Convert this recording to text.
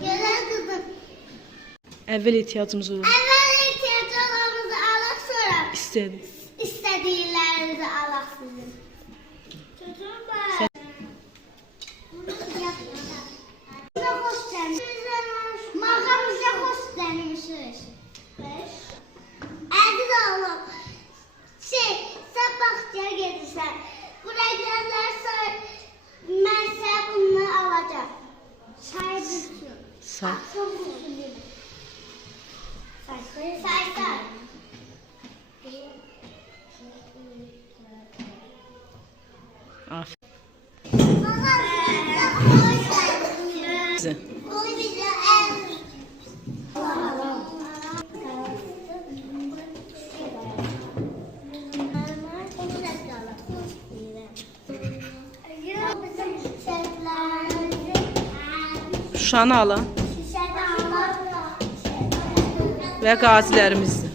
Gelen kızım. Əvvəl ehtiyacımız olur. Evvel ihtiyaclarımızı alaq sonra. İstədiklərinizi alaq sizin. Çocuğum ben. Bize hoş geldiniz. Mağamıza hoş geldiniz. Aziz oğlum. Sen bahçeye gelirsen. Buraya gelirlerse ben sana bunu alacağım. Saydırsın. Say. Say. Aferin. Bize. Oy bize el. Şuşanı alın və qazilərimiz.